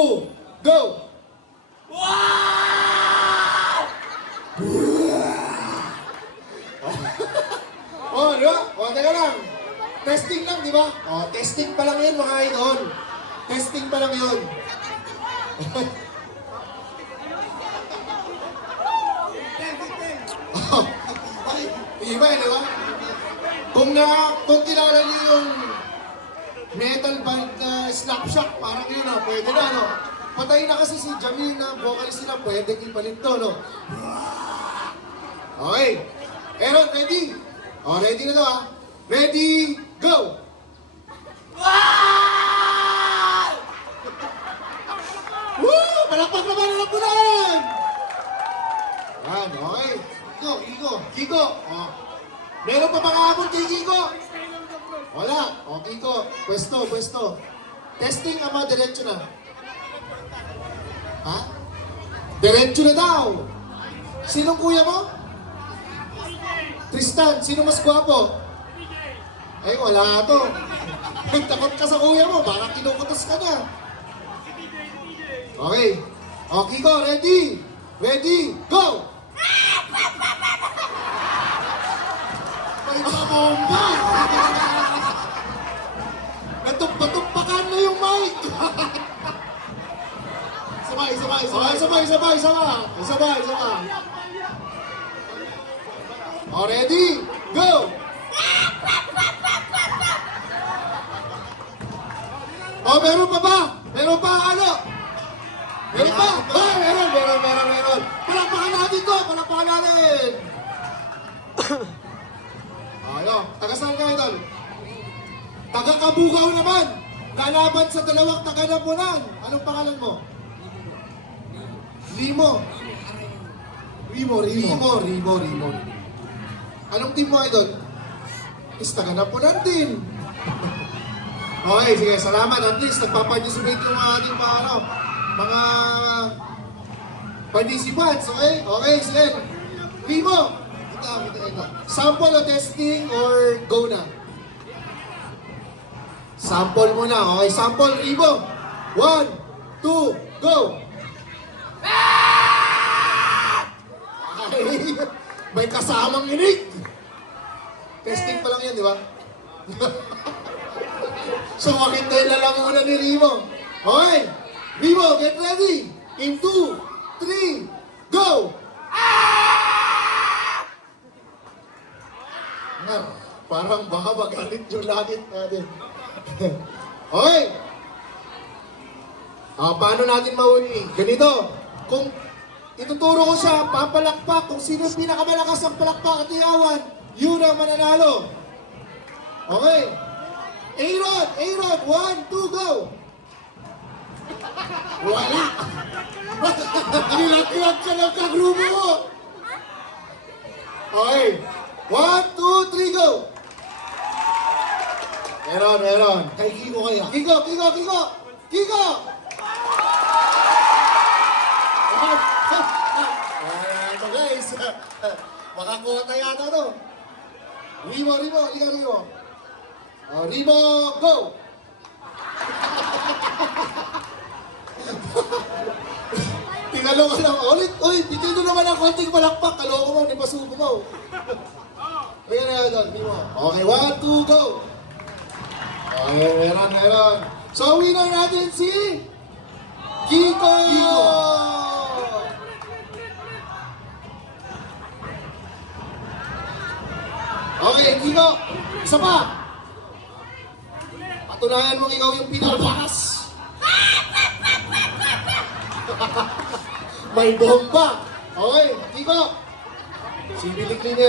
Go! Oh, di ba? O, teka lang. Testing lang, di ba? O, testing pa lang yun, mga idol. Testing pa lang yun. Oh, iba yun, di ba? Kung kilala niyo yung metal band na Slapshot, parang yun, pwede na, no? Patay na kasi si Jamil na vocalist nila, pwede ipalit to, no? Okay. Aaron, ready? O, ready na to, ha? Ready, go! Woo! Palakpak naman ang lapunan! Yan, okay. Kiko. O. Meron pa mga abot kay Kiko? Wala. O, Kiko. Pwesto. Testing ama, diretso na. Ha? Diretso na daw. Sinong kuya mo? Tristan, sino mas gwapo? Ay, wala to. Takot ka sa kuya mo, parang kinukutos ka na. Okay. O, Kiko, ready? Ready, go! May pabomba! Natumpakan na yung mic! Sabay. O, ready? Go! O, meron pa ba? Meron pa, ano? Meron pa? Ah, meron. Palakpakan natin. Ayo, taga saan ka ito? Taga Kabugaw naman. Kalaban sa dalawang taga Napunan. Anong pangalan mo? Rimo. Anong team mo, idol? Is taga Napunan din. Okay, sige, salamat. At least, nagpaparticipate yung ating mga participants, okay? Okay, sige. Rimo, ito. Sample o testing or go na? Sample muna, okay? Sample, Rimo. 1, 2, go! Okay. May kasamang inig. Testing pa lang yan, di ba? So, makita yung lalamunan ni Rimo. Okay. Rimo, get ready. In 2, 3, go! Parang baka magalit yung langit natin. Okay. Paano natin mahuli? Ganito. Kung ituturo ko siya, papalakpak. Kung sino yung pinakamalakas ang palakpak at iyawan, yun ang mananalo. Okay. Aaron, 1, 2, go! Wala! Nilag-lag ka ng kagrupo mo! Okay. 1, 2, 3, go! Meron. Kay Kiko kaya. Kiko! So guys, makakota yata to. Rimo, liga Rimo. Rimo, go! Tinalo ka lang ulit. Uy, dito naman ang konting palakpak. Kaloko mo, nipasuko mo. Ayan na doon, Rimo. Okay, 1, 2, go! Okay, meron. So, winner natin si Kiko! Okay, Kiko, isa pa! Patunayan mo ikaw yung pinalakas! May bomba! Okay, Kiko! Si Billy Cleaner,